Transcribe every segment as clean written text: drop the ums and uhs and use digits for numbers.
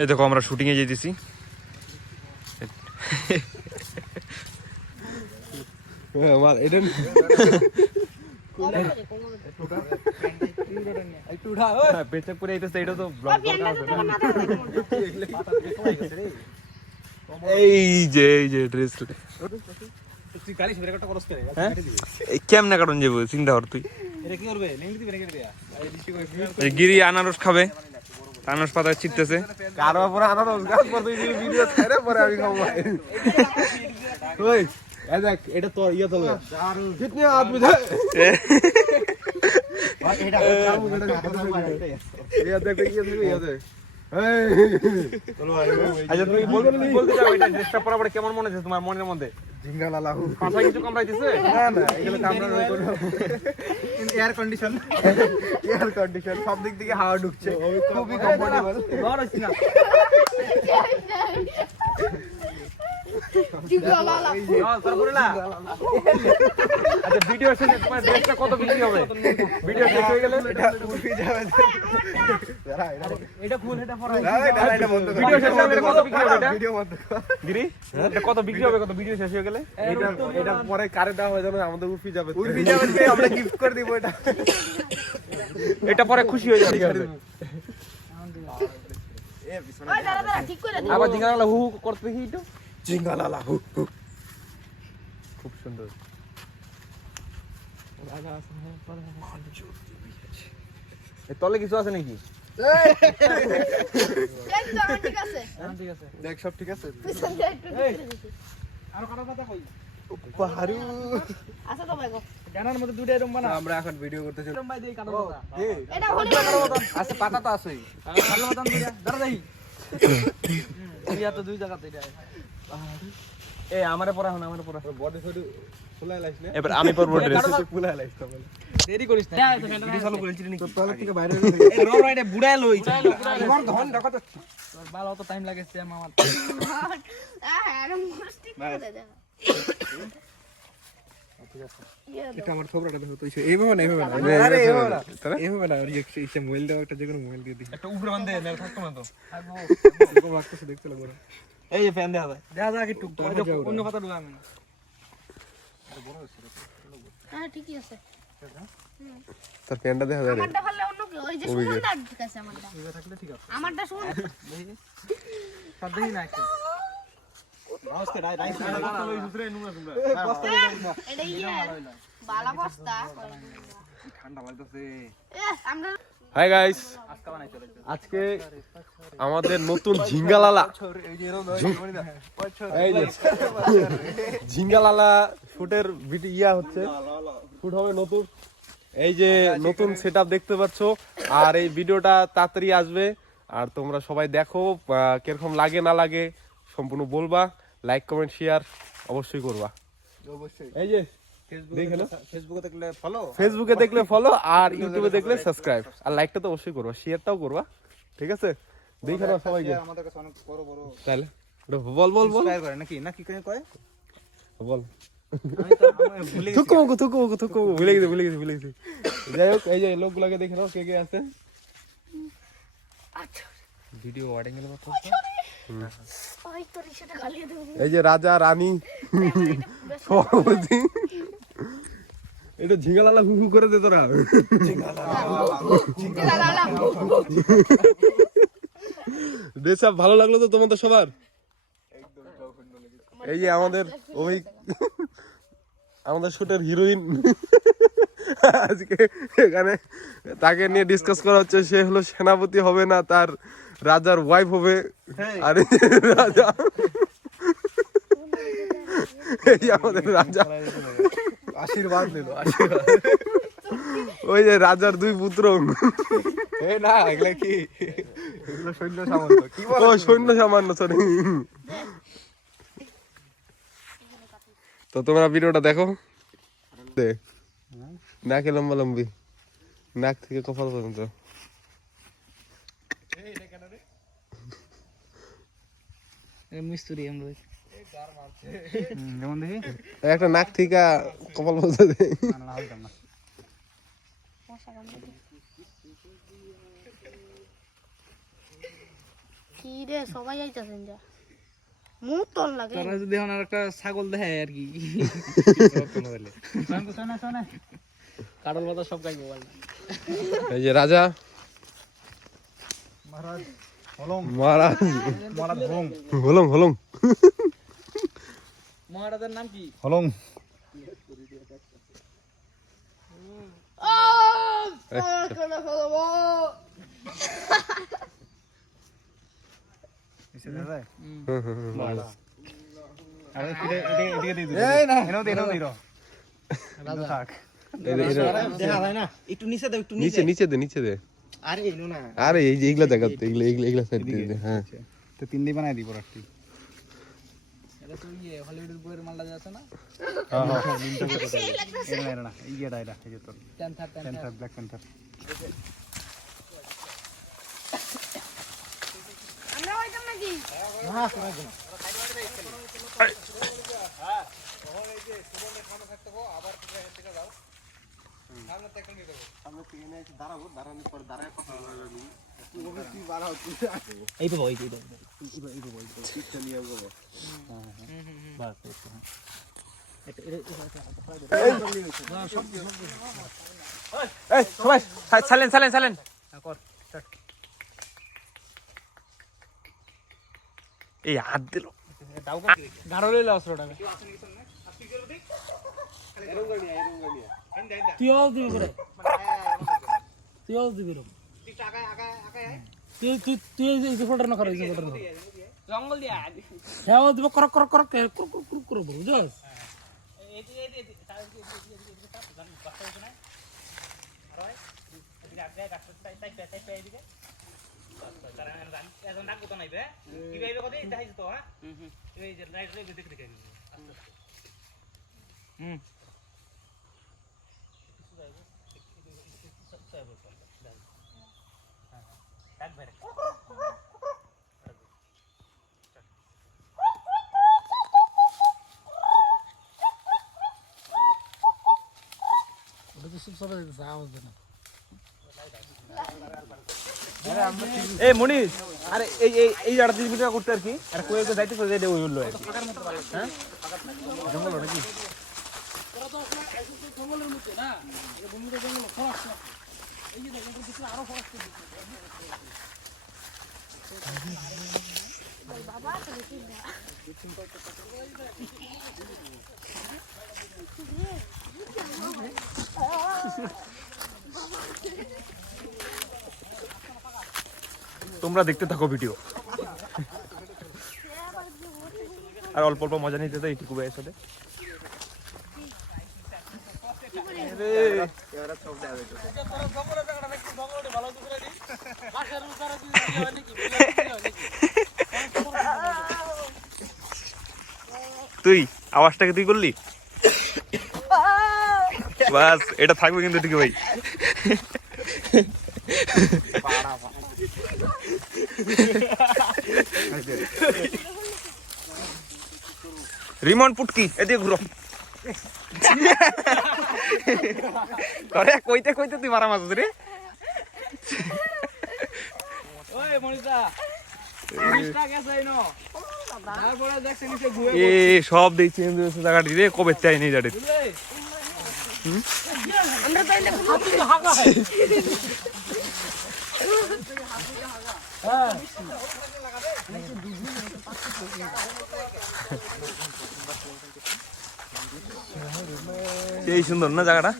এই দেখো আমরা শুটিং এ যেতেছি। কেমনে কারণ যাবো চিন্তা কর তুই। গিরি আনারস খাবে, আনারস পাতা চিপতেছে। কারো পরে আনারস গাছ পরে ভিডিও ছাইরে পরে আমি খাবো। ওই এই দেখ এটা তো ইয়া তো কিতনে আদমি থে ভাই এটা চালু করে ইয়া দেখ ইয়া দেখ আচ্ছা তুমি বলতে চাও এটা ড্রেসটা পরা পরে কেমন মনে হচ্ছে তোমার মনের মধ্যে? ঝিঙ্গা লালাহু পাছা কিছু কামড়াইতেছে? না না এগুলো কামড়ানো কোনো এয়ার কন্ডিশন সব দিক থেকে হাওয়া ঢুকছে খুবই কমফোর্টেবল। বড় হচ্ছে না আচ্ছা ভিডিও শেষে তোমার ড্রেসটা কত বিক্রি হবে? ভিডিও শেষ হয়ে গেলে এটা উঠে যাবে। এটা খুল, এটা পরাই এটা বন্ধ কর। ভিডিও শেষ হয়ে গেলে কত বিক্রি হবে এটা? ভিডিও বন্ধ কর। গিরি এটা কত বিক্রি হবে, কত ভিডিও শেষ হয়ে গেলে? এটা পরে কারে দেওয়া হয় জানো আমাদের উঠে যাবে আমরা গিফট করে দিব এটা। এটা পরে খুশি হয়ে যাবে। আবার জিঙ্গালা হু হু করতে দেখি একটু। ঝিঙ্গা লালাহু খুব সুন্দর। এ তলে কিছু আছে নাকি? দেখ সব ঠিক আছে। আর কারো কথা কই পাহাড়ু আচ্ছা তো ভাই গো জানার মধ্যে দুইটা এরকম বানা আমরা এখন ভিডিও করতেছি। এরকম ভাই দেই কারো কথা এটা হলি আছে পাতা তো আছেই। ভালো মতন দিয়া ধর দেই ইয়া তো দুই জায়গাতে এটা এ আমারে পড়া হন, আমারে পড়া। বডি ফডি ফুলাই লাইছ না এবার আমি পরবো ড্রেস। ফুলাই লাইছ তো বলে দেরি করিস না ভিডিও চালু করে চিনি তো তলে থেকে বাইরে এই র রাইডে বুড়াই লই তোমার ধন দেখো তো তোর বাল অত টাইম লাগে সে আমার আরে মস্তি করে দে এটা আমার ফেভারিট দেখো তো এইভাবে না আরে এইভাবে না আর ইচ্ছে মোবাইল দাও একটা যে কোনো মোবাইল দিয়ে দিই একটা উপরে বান্ধে মেল থাকতো না তো। এরকম লাগতেছে দেখতে লাগো না এই যে ফ্যান দেখা যায়। দেখা যাক একটু অন্য কথা ঢুকা আমি না হ্যাঁ ঠিকই আছে তার প্যান্টটা দেখা যায় আমারটা ভালো অন্য কি ওই যে সুন্দর ঠিক আছে আমারটা থাকলে ঠিক আছে আমারটা শুন সব দেখি না একটু এটা ইয়ে বালা বস্তা ঠান্ডা লাগতেছে। আমরা হাই গাইস আজকে আমাদের নতুন ঝিঙ্গালালা এই যে ঝিঙ্গালালা শুটের ইয়া হচ্ছে শুট হবে নতুন। এই যে নতুন সেটআপ দেখতে পাচ্ছো আর এই ভিডিওটা তাড়াতাড়ি আসবে আর তোমরা সবাই দেখো কিরকম লাগে না লাগে সম্পূর্ণ বলবা, লাইক কমেন্ট শেয়ার অবশ্যই করবা। এই যে ফেসবুকে দেখলে ফলো আর ইউটিউবে দেখলে সাবস্ক্রাইব আর লাইকটা তো অবশ্যই করবা, শেয়ারটাও করবা, ঠিক আছে? দেখে নাও সবাইকে। আমাদের কাছে অনেক বড় বড় তাহলে বল বল বল করে নাকি নাকি কয় বল আমি তো ভুলে থুকু ভুলে গেছি। যাই হোক এই যে লোকগুলাকে দেখে নাও কে কে আছে। ভিডিও ওয়ার্ডিং এর মতো ওই তো রিশাটা গালিয়ে দেব এই যে রাজা রানী সভাপতি এটা ঝিঙ্গালালা হু হু করে দে তোরা। ড্রেস ভালো লাগলো তো তোমাদের সবার? এই যে আমাদের ওই আমাদের শুটের হিরোইন আজকে এখানে তাকে নিয়ে ডিসকাস করা হচ্ছে। সে হলো সেনাপতি হবে না, তার রাজার ওয়াইফ হবে। আর রাজা এই আমাদের রাজা আশীর্বাদ নিল, আশীর্বাদ। ওই যে রাজার দুই পুত্র না এগুলা কি সৈন্য সামন্ত কি বল? ও সৈন্য সামান্য সরি। তো তোমরা ভিডিওটা দেখো। নাকে লম্বা লম্বি, নাক থেকে কপাল পর্যন্ত। মিস্ত্রি আমরা যেমন দেখি একটা নাক থেকে কপাল পর্যন্ত দেয়। কি রে সবাই আইতাছেন যা মুখ তোল লাগে তোরা যদি এখন আর একটা ছাগল দেখায় আর কি কাটল পাতা সব গাইবো বলটা এই যে রাজা মহারাজ হলং মহারাজ মহারাজ হলং হলং হলং মহারাজের নাম কি হলং একটু নিচে দাও একটু নিচে নিচে দে নিচে দে আরে এলো না আরে এই যে এগুলা দেখা এগুলা এগুলা এগুলা সাইড দিয়ে দে হ্যাঁ তো তিনটি বানাই দিব রাখতি এটা তো ইয়ে হলিউডের বইয়ের মালটা আছে না এরা না ইয়েটা এটা এই যে তোর প্যান্থার প্যান্থার ব্ল্যাক প্যান্থার আমরা হইতাম নাকি এই তো বই এই এই সবাই সাইলেন্ট সাইলেন্ট সাইলেন্ট এই হাত দিল গাড়ো লইলে অস্ত্রটাকে তুইও দিবি করে তুইও দিবি রে তুই তুই এই ফটো না করে এই ফটো না জঙ্গল দিয়া হ্যাঁ দিব কর কর কর কর কর বুঝছস এই মনিশ আরে এই এই এই জায়গাটা দিয়ে ভিডিও করতে আর কি আর কই কই যাইতে কই যাইতে ওই হলো আর কি হ্যাঁ জঙ্গল নাকি তোরা তো জঙ্গলের মধ্যে না এই ভূমিতে জঙ্গল ফরেস্ট এই যে দেখেন কিছু আরো ফরেস্ট বাবা তো দেখি না তোমরা দেখতে থাকো ভিডিও আর অল্প অল্প মজা নিতে তো এইটুকু ভাইয়ের সাথে তুই আওয়াজটাকে তুই করলি বাস এটা থাকবে কিন্তু ঠিক ভাই রিমন পুটকি এদিকে ঘুরো আরে কইতে কইতে তুই মারা মাছ রে ওই মনিতা পুলিশটা গেছে ইনো তারপরে দেখছ নিচে ঘুরে এ সব দেই চেঞ্জ হয়েছে জায়গাটি রে কবে চাই নেই জায়গাটি আমরা তো এটা হাতি তো হাগা হয় হ্যাঁ সেই সুন্দর না জায়গাটা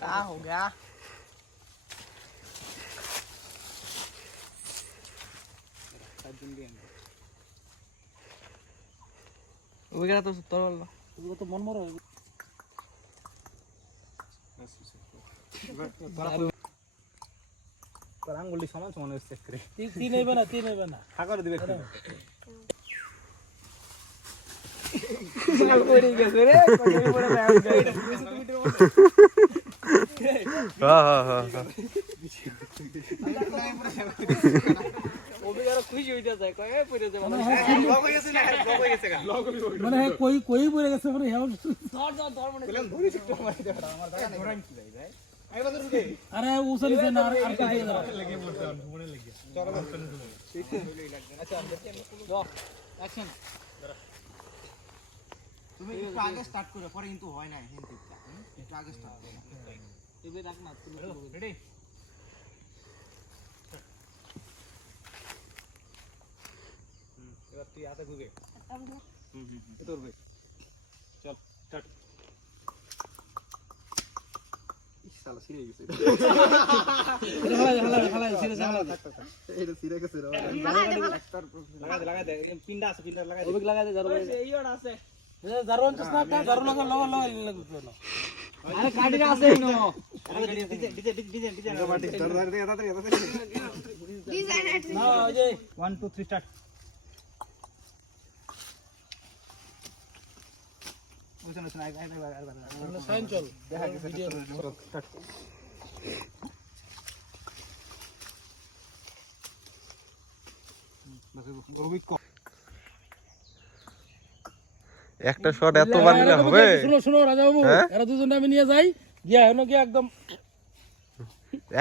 क्या हो गया वगैरह तो तो वो तो मन मरो তোর আঙ্গুলি সমান সমান হচ্ছে করে तीन नहीं बना সাগর দিবে একটু साल कोई गए रे कोई बड़ा बैठ गए হ্যাঁ হ্যাঁ হ্যাঁ वो भी यार খুশি হইতে যায় কয় এ পড়ে যায় ব্লগ হয়ে গেছে না ব্লগ হয়ে গেছে গা মানে কই কই পড়ে গেছে মানে হেও ধর ধর ধর মানে বললাম ধরে ছোট আমার দেখা আমার জায়গা নেই ধরাই কি ভাই আই বাজার উঠে আরে উসল দিছে না আর কি দিয়ে দাও আচ্ছা অ্যাকশন তুমি একটু আগে স্টার্ট করো পরে কিন্তু হয় না হিন্দি একটু আগে স্টার্ট করো এবে রাখ না তুমি রেডি এবার তুই হাতে ঘুরে এটা উঠবে চল স্টার্ট শালা সিরে গেছে হালা সিরে হালা এটা সিরে গেছে রে লাগা দে পিন্ডা আছে পিন্ডা লাগা দে ওবে লাগা দে জারো এই ওটা আছে জারো আনছ না কা জারো লাগা লাগা না আরে কাটি আছে নো ডিজে মাটি ধর ধর দে তাড়াতাড়ি ডিজাইন না ওই যে 1 2 3 স্টার্ট ওখানে ওখানে আই সাইন চল দেখা গেছে স্টার্ট একটা শট এতবার নিলে হবে? শুনো শুনো রাজা বাবু হ্যাঁ? এরা দুজন আমি নিয়ে যাই গিয়া হেন গিয়া একদম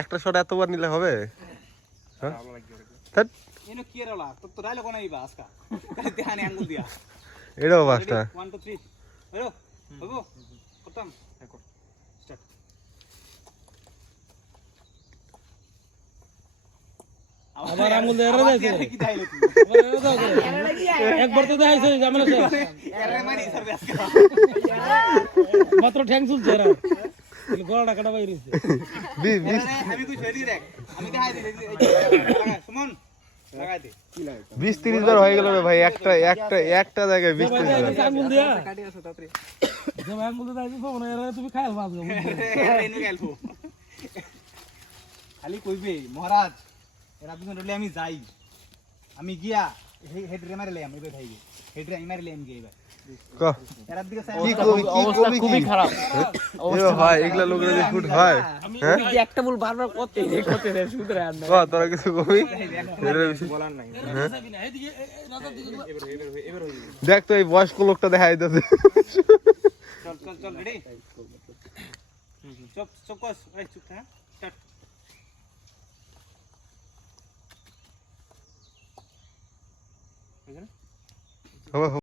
একটা শট এতবার নিলে হবে? হ্যাঁ? ধ্যাৎ, এনো কি এর লাগ তো ডায়লগ কোনাইবা আজকা দেখানে আঙ্গুল দিয়া এটাও পাঁচটা। 1 2 3 হ্যালো বাবু করতাম কর স্টার্ট আবার আঙ্গুল দিয়ে এরা যাইছে কি দাইলে তুই একবার তো দেখাইছে জামেলা শেষ এর মানি সার্ভে আজকা মাত্র ঠ্যাং চুলছে এরা গলাটা কাটা বাইরেছে আমি কই ছেড়ে দেখ আমি দেখাই দিই লাগা সুমন লাগাই দে 20-30 বার হয়ে গেল রে ভাই, একটা জায়গায় 20-30 বার। আঙ্গুল দিয়া কাটি আসো তাড়াতাড়ি যে আঙ্গুল দিয়ে যাইছে ফোন এরা তুমি খাইল পাবো এনে গেলবো খালি কইবে মহারাজ এরা দুজন রইলে আমি যাই আমি গিয়া হেড রে মারলে আমি এবার খাইবে হেড রে মারলে আমি গিয়ে এবার কহ, এরা দিকে কি কবি খুবই খারাপ। এ ভাই এগুলা লোকরা যে শুট হয়, হ্যাঁ? একটা বল বারবার করতে দেয় শুধরে আর কহ, তোরা কিছু কবি? এটার বিষয়ে- বলার নাই এদিকে রাজা দিকে এবার হই দেখ তো এই বয়স্ক লোকটা দেখাই দিতেছে। চল চল চল রেডি চুপ চুপ কস এই চুপ হ্যাঁ স্টার্ট হবে, হবে।